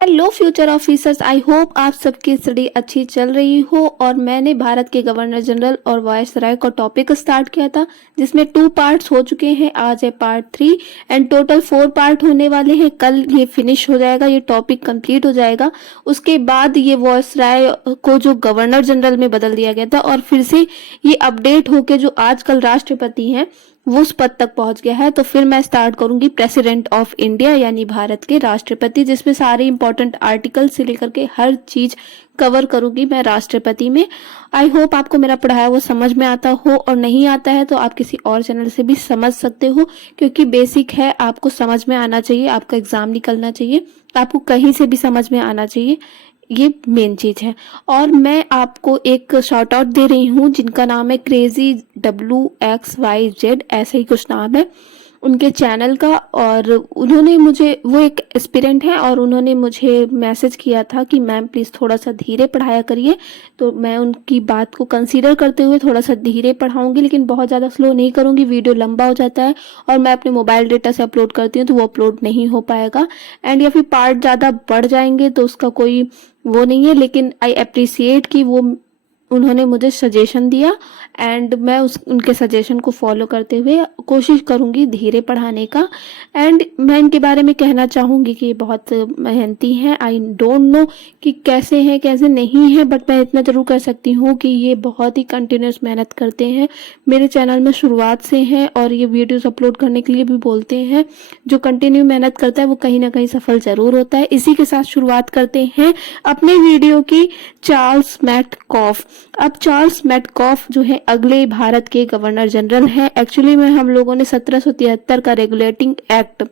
Hello future officers, I hope आप सबकी study अच्छी चल रही हो। और मैंने भारत के गवर्नर जनरल और वायसराय का टॉपिक स्टार्ट किया था जिसमें 2 पार्ट्स हो चुके हैं। आज है पार्ट 3 एंड टोटल 4 पार्ट होने वाले हैं। कल ये फिनिश हो जाएगा, ये टॉपिक कंप्लीट हो जाएगा। उसके बाद ये वायसराय को जो गवर्नर जनरल में बदल दिया गया था और फिर से ये अपडेट होके जो आजकल राष्ट्रपति हैं वो उस पद तक पहुंच गया है। तो फिर मैं स्टार्ट करूंगी प्रेसिडेंट ऑफ इंडिया यानी भारत के राष्ट्रपति, जिसमें सारे इंपॉर्टेंट आर्टिकल से लेकर के हर चीज कवर करूंगी मैं राष्ट्रपति में। आई होप आपको मेरा पढ़ाया वो समझ में आता हो, और नहीं आता है तो आप किसी और चैनल से भी समझ सकते हो, क्योंकि बेसिक है, आपको समझ में आना चाहिए, आपका एग्जाम निकलना चाहिए, आपको कहीं से भी समझ में आना चाहिए, ये मेन चीज है। और मैं आपको एक शॉर्ट आउट दे रही हूँ जिनका नाम है क्रेजी WXYZ, ऐसे ही कुछ नाम है उनके चैनल का। और उन्होंने मुझे, वो एक एस्पिरेंट है और उन्होंने मुझे मैसेज किया था कि मैम प्लीज थोड़ा सा धीरे पढ़ाया करिए। तो मैं उनकी बात को कंसीडर करते हुए थोड़ा सा धीरे पढ़ाऊंगी, लेकिन बहुत ज्यादा स्लो नहीं करूंगी, वीडियो लंबा हो जाता है और मैं अपने मोबाइल डेटा से अपलोड करती हूँ तो वो अपलोड नहीं हो पाएगा, एंड या फिर पार्ट ज्यादा बढ़ जाएंगे तो उसका कोई वो नहीं है। लेकिन आई अप्रिसिएट कि वो उन्होंने मुझे सजेशन दिया एंड मैं उनके सजेशन को फॉलो करते हुए कोशिश करूंगी धीरे पढ़ाने का। एंड मैं इनके बारे में कहना चाहूंगी कि ये बहुत मेहनती हैं। आई डोंट नो कि कैसे हैं कैसे नहीं है, बट मैं इतना जरूर कर सकती हूँ कि ये बहुत ही कंटिन्यूस मेहनत करते हैं। मेरे चैनल में शुरुआत से हैं और ये वीडियोस अपलोड करने के लिए भी बोलते हैं। जो कंटिन्यू मेहनत करता है वो कहीं ना कहीं सफल जरूर होता है। इसी के साथ शुरुआत करते हैं अपने वीडियो की। Charles Metcalfe. अब चार्ल्स मैटकॉफ जो है अगले भारत के गवर्नर जनरल हैं। एक्चुअली में हम लोगों ने 1773 का रेगुलेटिंग एक्ट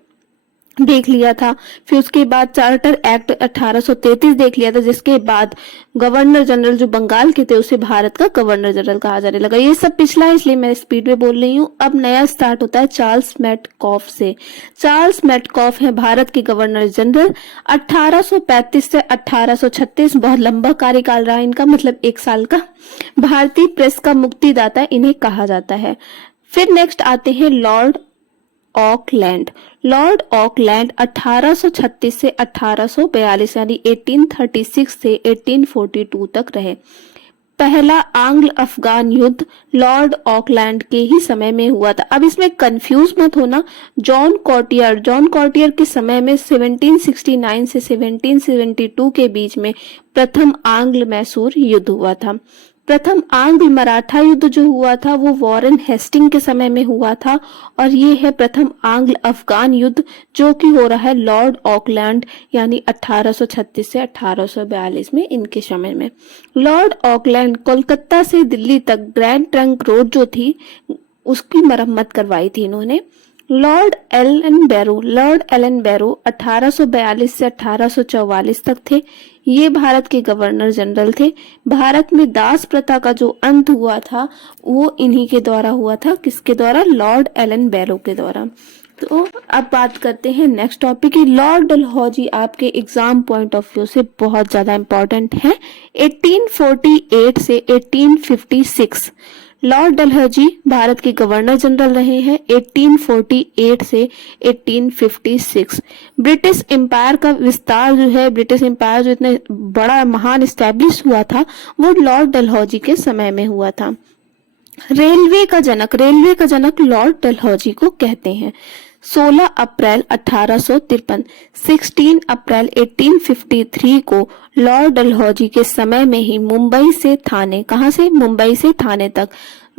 देख लिया था, फिर उसके बाद चार्टर एक्ट 1833 देख लिया था, जिसके बाद गवर्नर जनरल जो बंगाल के थे उसे भारत का गवर्नर जनरल कहा जाने लगा। ये सब पिछला है इसलिए मैं स्पीड में बोल रही हूँ। अब नया स्टार्ट होता है चार्ल्स मैटकॉफ से। चार्ल्स मैटकॉफ है भारत के गवर्नर जनरल 1835 से 1836। बहुत लंबा कार्यकाल रहा इनका, मतलब 1 साल का। भारतीय प्रेस का मुक्तिदाता इन्हें कहा जाता है। फिर नेक्स्ट आते हैं लॉर्ड ऑकलैंड। लॉर्ड ऑकलैंड 1836 से 1842 यानी 1836 से 1842 तक रहे। पहला आंग्ल अफगान युद्ध लॉर्ड ऑकलैंड के ही समय में हुआ था। अब इसमें कंफ्यूज मत होना, जॉन कॉर्टियर के समय में 1769 से 1772 के बीच में प्रथम आंग्ल मैसूर युद्ध हुआ था। प्रथम आंग्ल मराठा युद्ध जो हुआ था वो वॉरेन हेस्टिंग के समय में हुआ था, और ये है प्रथम आंग्ल अफगान युद्ध जो कि हो रहा है लॉर्ड ऑकलैंड यानी 1836 से 1842 में, इनके समय में। लॉर्ड ऑकलैंड कोलकाता से दिल्ली तक ग्रैंड ट्रंक रोड जो थी उसकी मरम्मत करवाई थी इन्होंने। लॉर्ड एलन बैरो 1842 से 1844 तक थे। ये भारत के गवर्नर जनरल थे। भारत में दास प्रथा का जो अंत हुआ था वो इन्हीं के द्वारा हुआ था। किसके द्वारा? लॉर्ड एलन बैरो के द्वारा। तो अब बात करते हैं नेक्स्ट टॉपिक की। लॉर्ड डलहौजी आपके एग्जाम पॉइंट ऑफ व्यू से बहुत ज्यादा इंपॉर्टेंट है। 1848 से 1856 लॉर्ड डलहौजी भारत के गवर्नर जनरल रहे हैं 1848 से 1856। ब्रिटिश एम्पायर का विस्तार जो है, ब्रिटिश एम्पायर जो इतने बड़ा महान एस्टेब्लिश हुआ था वो लॉर्ड डलहौजी के समय में हुआ था। रेलवे का जनक लॉर्ड डलहौजी को कहते हैं। 16 अप्रैल 1853, 16 अप्रैल 1853 को लॉर्ड डलहौजी के समय में ही मुंबई से थाने, कहां से? मुंबई से थाने तक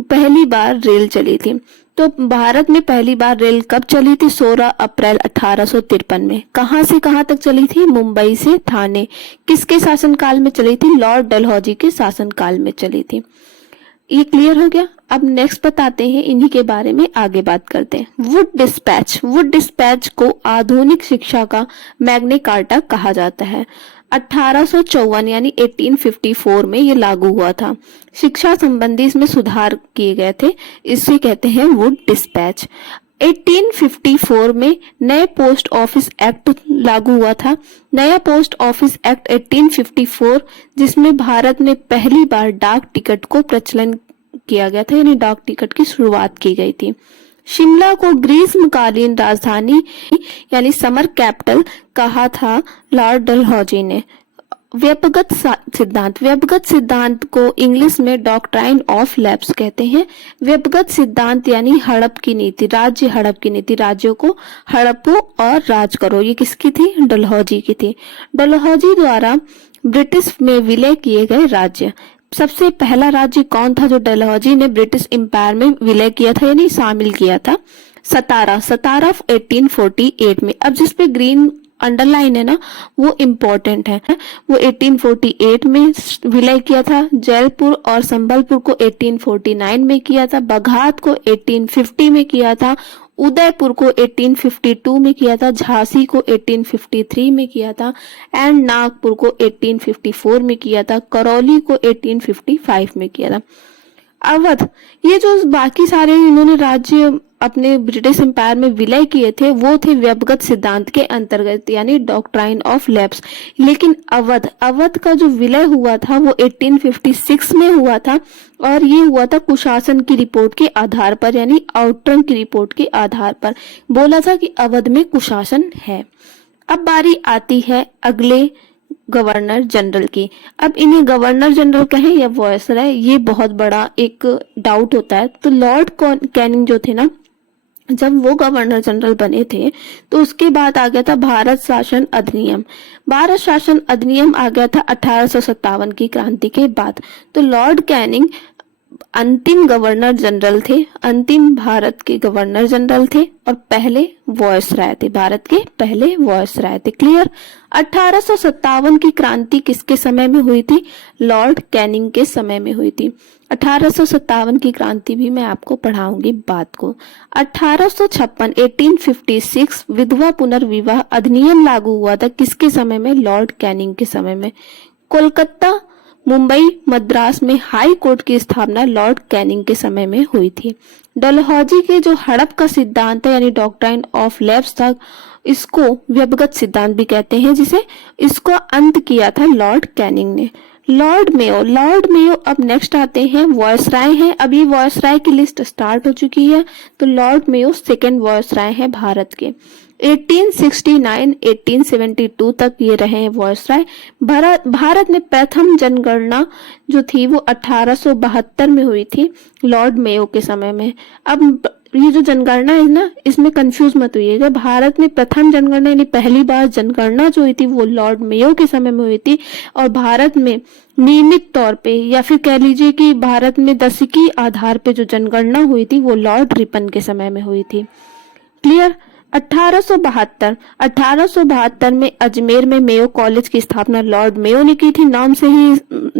पहली बार रेल चली थी। तो भारत में पहली बार रेल कब चली थी? 16 अप्रैल 1853 में। कहां से कहां तक चली थी? मुंबई से थाने। किसके शासनकाल में चली थी? लॉर्ड डलहौजी के शासनकाल में चली थी। ये क्लियर हो गया। अब नेक्स्ट बताते हैं, इन्हीं के बारे में आगे बात करते हैं। वुड डिस्पैच को आधुनिक शिक्षा का मैग्ना कार्टा कहा जाता है। 1854 यानी 1854 में ये लागू हुआ था। शिक्षा संबंधी इसमें सुधार किए गए थे, इसे कहते हैं वुड डिस्पैच। 1854 में नए पोस्ट ऑफिस एक्ट लागू हुआ था। नया पोस्ट ऑफिस एक्ट 1854 जिसमें भारत में पहली बार डाक टिकट को प्रचलन किया गया था, यानी डाक टिकट की शुरुआत की गई थी। शिमला को ग्रीष्मकालीन राजधानी यानी समर कैपिटल कहा था लॉर्ड डलहौजी ने। व्यपगत सिद्धांत को इंग्लिश में डॉक्ट्राइन ऑफ लैप्स कहते हैं। व्यपगत सिद्धांत यानी हड़प की नीति, राज्य हड़प की नीति, राज्यों को हड़पो और राज करो, ये किसकी थी? डलहौजी की थी। डलहौजी द्वारा ब्रिटिश में विलय किए गए राज्य। सबसे पहला राज्य कौन था जो डलहौजी ने ब्रिटिश एम्पायर में विलय किया था यानी शामिल किया था? सतारा 1848 में। अब जिस पे ग्रीन अंडरलाइन है ना वो इम्पोर्टेंट है। वो 1848 में विलय किया था। जयपुर और संबलपुर को 1849 में किया था। बघात को 1850 में किया था। उदयपुर को 1852 में किया था। झांसी को 1853 में किया था एंड नागपुर को 1854 में किया था। करौली को 1855 में किया था। अवध, ये जो बाकी सारे इन्होंने राज्य अपने ब्रिटिश एम्पायर में विलय किए थे वो थे व्यपगत सिद्धांत के अंतर्गत यानी डॉक्ट्राइन ऑफ लैप्स। लेकिन अवध का जो विलय हुआ था वो 1856 में हुआ था और ये हुआ था कुशासन की रिपोर्ट के आधार पर यानी आउटरन की रिपोर्ट के आधार पर बोला था कि अवध में कुशासन है। अब बारी आती है अगले गवर्नर जनरल की। अब इन्हें गवर्नर जनरल कहें या वायसराय, ये बहुत बड़ा एक डाउट होता है। तो लॉर्ड कैनिंग जो थे ना, जब वो गवर्नर जनरल बने थे तो उसके बाद आ गया था भारत शासन अधिनियम। भारत शासन अधिनियम आ गया था 1857 की क्रांति के बाद। तो लॉर्ड कैनिंग अंतिम गवर्नर जनरल थे, अंतिम भारत के गवर्नर जनरल थे और पहले वायसराय थे, भारत के पहले वायसराय थे। क्लियर? 1857 की क्रांति किसके समय में हुई थी? लॉर्ड कैनिंग के समय में हुई थी। 1857 की क्रांति भी मैं आपको पढ़ाऊंगी बात को। 1856 विधवा पुनर्विवाह अधिनियम लागू हुआ था किसके समय में? लॉर्ड कैनिंग के समय में। कोलकाता, मुंबई, मद्रास में हाई कोर्ट की स्थापना लॉर्ड कैनिंग के समय में हुई थी। डलहौजी के जो हड़प का सिद्धांत है यानी डॉक्ट्राइन ऑफ लैप्स था, इसको व्यपगत सिद्धांत भी कहते हैं, जिसे इसको अंत किया था लॉर्ड कैनिंग ने। लॉर्ड मेयो अब नेक्स्ट आते हैं, वायसराय हैं। अभी वायसराय की लिस्ट स्टार्ट हो चुकी है। तो लॉर्ड मेयो सेकेंड वायसराय हैं भारत के। 1869-1872 तक ये रहे हैं वायसराय। भारत में प्रथम जनगणना जो थी वो 1872 में हुई थी लॉर्ड मेयो के समय में। अब ये जो जनगणना है ना, इसमें कंफ्यूज मत होइएगा। भारत में प्रथम जनगणना यानी पहली बार जनगणना जो हुई थी वो लॉर्ड मेयो के समय में हुई थी और भारत में नियमित तौर पे या फिर कह लीजिए कि भारत में दशकीय आधार पे जो जनगणना हुई थी वो लॉर्ड रिपन के समय में हुई थी। क्लियर? 1872 में अजमेर में मेयो कॉलेज की स्थापना लॉर्ड मेयो ने की थी। नाम से ही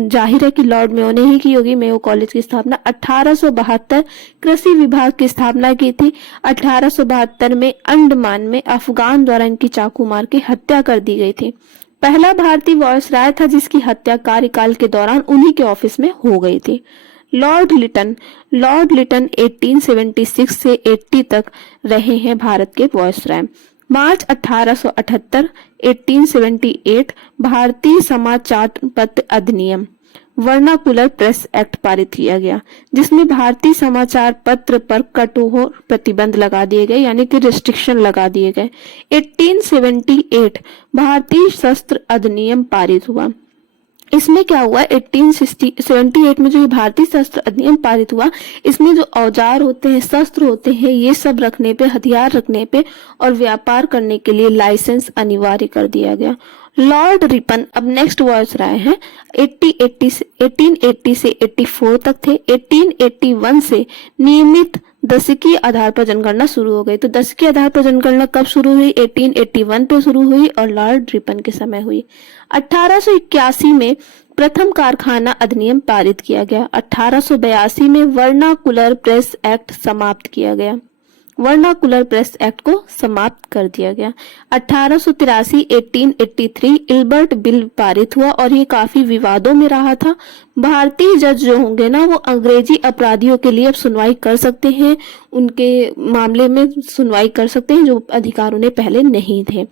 जाहिर है कि लॉर्ड मेयो ने ही की होगी मेयो कॉलेज की स्थापना। 1872 कृषि विभाग की स्थापना की थी। 1872 में अंडमान में अफगान द्वारा इनकी चाकू मार के हत्या कर दी गई थी। पहला भारतीय वायसराय था जिसकी हत्या कार्यकाल के दौरान उन्हीं के ऑफिस में हो गई थी। लॉर्ड लिटन 1876 से 80 तक रहे हैं भारत के वायसराय। मार्च 1878 1878 भारतीय समाचार पत्र अधिनियम वर्नाकुलर प्रेस एक्ट पारित किया गया, जिसमें भारतीय समाचार पत्र पर कठोर प्रतिबंध लगा दिए गए यानी कि रिस्ट्रिक्शन लगा दिए गए। 1878 भारतीय शस्त्र अधिनियम पारित हुआ। इसमें क्या हुआ? 1878 में जो ये भारतीय शस्त्र अधिनियम पारित हुआ, इसमें जो औजार होते हैं, शस्त्र होते हैं, ये सब रखने पे, हथियार रखने पे और व्यापार करने के लिए लाइसेंस अनिवार्य कर दिया गया। लॉर्ड रिपन अब नेक्स्ट वायसराय हैं। 1880 से 84 तक थे। 1881 से नियमित दशकीय आधार पर जनगणना शुरू हो गई। तो दशकीय आधार पर जनगणना कब शुरू हुई? 1881 पे शुरू हुई और लॉर्ड रिपन के समय हुई। 1881 में प्रथम कारखाना अधिनियम पारित किया गया। 1882 में वर्नाकुलर प्रेस एक्ट समाप्त किया गया। वर्नाकुलर प्रेस एक्ट को समाप्त कर दिया गया। 1883 इल्बर्ट बिल पारित हुआ और ये काफी विवादों में रहा था। भारतीय जज जो होंगे ना वो अंग्रेजी अपराधियों के लिए अब सुनवाई कर सकते हैं, उनके मामले में सुनवाई कर सकते हैं जो अधिकार उन्हें पहले नहीं थे।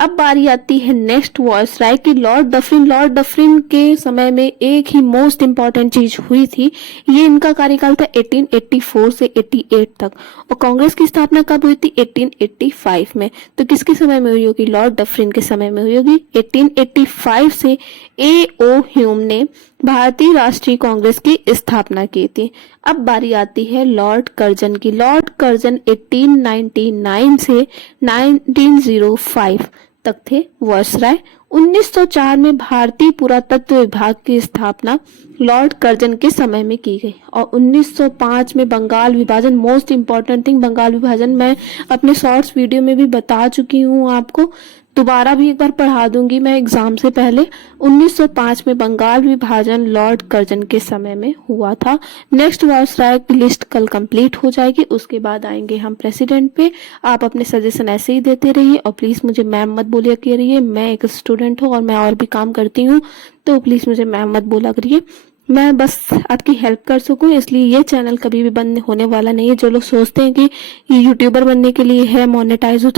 अब बारी आती है नेक्स्ट वायसराय की लॉर्ड डफरिन के समय में एक ही मोस्ट इम्पॉर्टेंट चीज हुई थी। ये इनका कार्यकाल था 1884 से 88 तक और कांग्रेस की स्थापना कब हुई थी 1885 में। तो किसके समय में हुई होगी, लॉर्ड डफरिन के समय में हुई होगी। 1885 से A.O. ह्यूम ने भारतीय राष्ट्रीय कांग्रेस की स्थापना की थी। अब बारी आती है लॉर्ड कर्जन की। लॉर्ड कर्जन 1899 से 1905 तक थे वायसराय। 1904 में भारतीय पुरातत्व विभाग की स्थापना लॉर्ड कर्जन के समय में की गई और 1905 में बंगाल विभाजन, मोस्ट इम्पॉर्टेंट थिंग बंगाल विभाजन, मैं अपने शॉर्ट्स वीडियो में भी बता चुकी हूँ आपको, दोबारा भी एक बार पढ़ा दूंगी मैं एग्जाम से पहले। 1905 में बंगाल विभाजन लॉर्ड कर्जन के समय में हुआ था। नेक्स्ट वायसराय की लिस्ट कल कंप्लीट हो जाएगी, उसके बाद आएंगे हम प्रेसिडेंट पे। आप अपने सजेशन ऐसे ही देते रहिए और प्लीज मुझे मैम मत बोलिए करिए, मैं एक स्टूडेंट हूँ और मैं और भी काम करती हूँ, तो प्लीज मुझे मैम मत बोला करिए। मैं बस आपकी हेल्प कर सकूं, इसलिए ये चैनल कभी भी बंद होने वाला नहीं है। जो लोग सोचते हैं कि ये यूट्यूबर बनने के लिए है, मोनेटाइज हो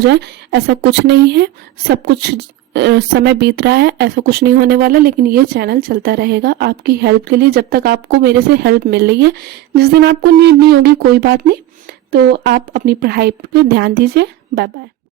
जाए, ऐसा कुछ नहीं है। सब कुछ समय बीत रहा है, ऐसा कुछ नहीं होने वाला, लेकिन ये चैनल चलता रहेगा आपकी हेल्प के लिए, जब तक आपको मेरे से हेल्प मिल रही है। जिस दिन आपको नीड नहीं होगी कोई बात नहीं, तो आप अपनी पढ़ाई पे ध्यान दीजिए। Bye bye.